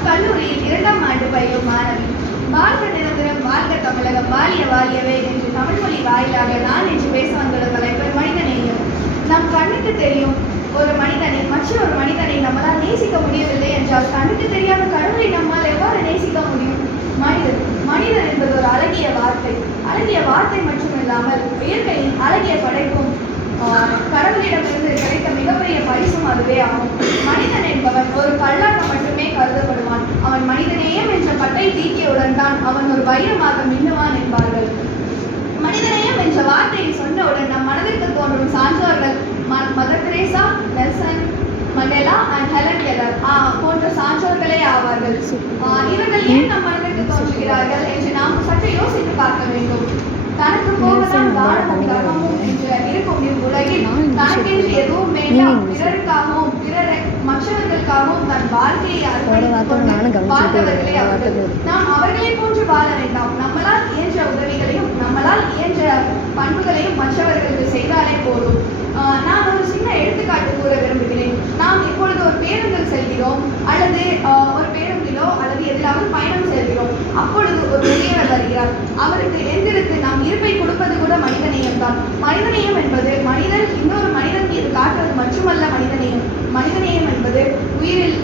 நம் கல்லூரியில் 2ஆம் ஆண்டு பயிலும் மாணவி. வாழ்க நிரந்தரம், வாழ்க தமிழகம், வாழிய வாழியவே என்று தமிழ்மொழி வாயிலாக நான் இன்று பேச வந்துள்ள தலைப்பு மனிதநேயம். நம் கண்ணுக்கு தெரியும் ஒரு மனிதனை மற்றொரு மனிதனை நம்மளால் நேசிக்க முடியவில்லை என்றால் கண்ணுக்கு தெரியாத கடவுளை நம்மால் எவ்வாறு நேசிக்க முடியும்? மனிதன் என்பது ஒரு அழகிய வார்த்தை மட்டுமில்லாமல் இயற்கையின் அழகிய படைப்பும் கடவுளிடமிருந்து கிடைத்த மிகப்பெரிய பரிசும் அதுவே ஆகும். மனிதன் என்பவன் ஒரு கல்லாக மட்டுமே கருதப்படுவான். அவன் மனிதநேயம் என்ற பட்டை தீக்கியவுடன் தான் அவன் ஒரு வைரமாக மின்னுவான் என்பார்கள். மனிதநேயம் என்ற வார்த்தையை சொன்னவுடன் நம் மனதிற்கு தோன்றும் சான்றோர்கள் mother Teresa, Nelson Mandela and Helen Keller போன்ற சான்றோர்களே ஆவார்கள். இவர்கள் ஏன் நம் மனதிற்கு தோன்றுகிறார்கள் என்று நாம் சற்று யோசித்து பார்க்க வேண்டும். தனக்கு போவதால் தானமும் தர்மமும் என்று இருக்கும் இவ்வுலகில் தனக்கென்று எதுவும் வேண்டாம், பிறருக்காகவும் மற்றவர்களுக்காகவும் தன் வாழ்க்கையை வாழ்ந்தவர்களே அவர்கள். நாம் அவர்களை போன்று வாழ வேண்டாம். நம்மளால் இயன்ற உதவிகளையும் நம்மளால் இயன்ற பண்புகளையும் மற்றவர்களுக்கு செய்தாலே போதும். நான் ஒரு சின்ன எடுத்துக்காட்டு கூற விரும்புகிறேன். நாம் இப்பொழுது ஒரு பேருந்தில் செல்கிறோம் அல்லது ஒரு பேருந்திலோ அல்லது எதிலாவது பயணம் செல்கிறோம். அப்பொழுது ஒரு முதியவர் வருகிறார். அவருக்கு எந்திரத்து நாம் இருப்பை கொடுப்பது கூட மனிதநேயம் தான். மனிதநேயம் என்பது மனிதன் இன்னொரு மனிதன் மீது காட்டுவது மட்டுமல்ல. மனிதநேயம் என்பது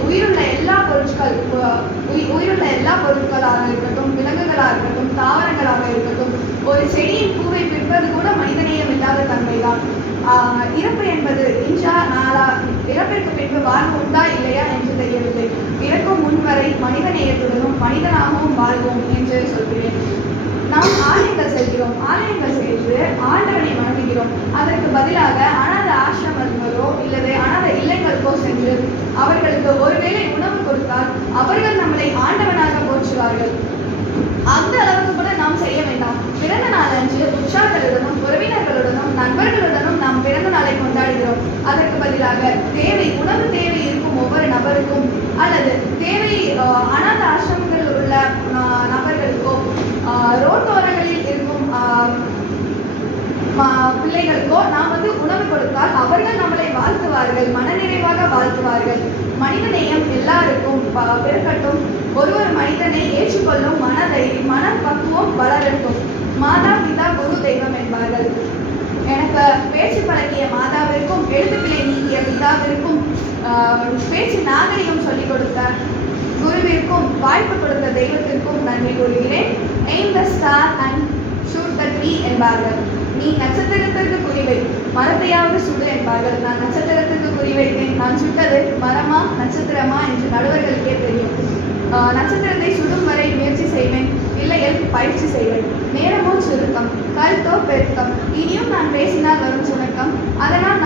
உயிருள்ள எல்லா பொருட்களாக இருக்கட்டும், விலங்குகளாக இருக்கட்டும், தாவரங்களாக இருக்கட்டும், ஒரு செடியின் பூவை பிற்பது கூட மனிதநேயம் இல்லாத தன்மைதான். இறப்பு என்பது இன்றா நாளா, இறப்பிற்கு பின்பு வாழ்வு உண்டா இல்லையா என்று தெரியவில்லை. இறக்கும் முன்வரை மனிதநேயத்துடனும் மனிதனாகவும் வாழ்வோம் என்று சொல்கிறேன். நாம் ஆலயங்கள் செல்கிறோம். ஆலயங்கள் சென்று ஆண்டவனை வணங்குகிறோம். அதற்கு பதிலாக அனாத ஆசிரமங்களோ இல்லது அனாத இல்லங்களுக்கோ சென்று அவர்களுக்கு ஒருவேளை உணவு கொடுத்தால் அவர்கள் நம்மளை ஆண்டவனாக போற்றுவார்கள். அந்த அளவுக்கு கூட நாம் செய்ய வேண்டாம். பிறந்த நாள் அன்று உற்றார்களுடனும் உறவினர்களுடனும் நண்பர்களுடனும் நாம் பிறந்த நாளை கொண்டாடுகிறோம். அதற்கு பதிலாக உணவு தேவை இருக்கும் ஒவ்வொரு நபருக்கும் அல்லது அனாத ஆசிரமங்களில் உள்ள நபர்களுக்கோ ரோட்டோரங்களில் இருக்கும் பிள்ளைகளுக்கோ நாம் உணவு கொடுத்தால் அவர்கள் நம்மளை வாழ்த்துவார்கள், மனநிறைவாக வாழ்த்துவார்கள். மனிதநேயம் எல்லாருக்கும் பெருக்கட்டும். ஒரு மனிதனை ஏற்றுக்கொள்ளும் மனப்பக்குவம் வளரட்டும். மாதா பிதா குரு தெய்வம் என்பார்கள். எனக்கு பேச்சு பழகிய மாதாவிற்கும் எழுத்துக்களை நீக்கிய பிதாவிற்கும் பேச்சு நாகரிகம் சொல்லிக் கொடுத்த குருவிற்கும் வாய்ப்பு கொடுத்த தெய்வத்திற்கும் நன்றி கூறுகிறேன். Aim the star and shoot the tree என்பார்கள். நீ நட்சத்திரத்திற்கு குறிவை, மரத்தையாவது சுடு என்பார்கள். நான் நட்சத்திரத்திற்கு குறிவைத்தேன். நான் சுட்டது மரமா நட்சத்திரமா என்று நடுவர்களுக்கே தெரியும். நட்சத்திரத்தை சுடும் வரை முயற்சி செய்வேன், இல்லையில் பயிற்சி செய்வேன். நேரமோ சுருக்கம், கருத்தோ பெருக்கம். இனியும் நான் பேசினால் வரும் சுணக்கம். அதனால்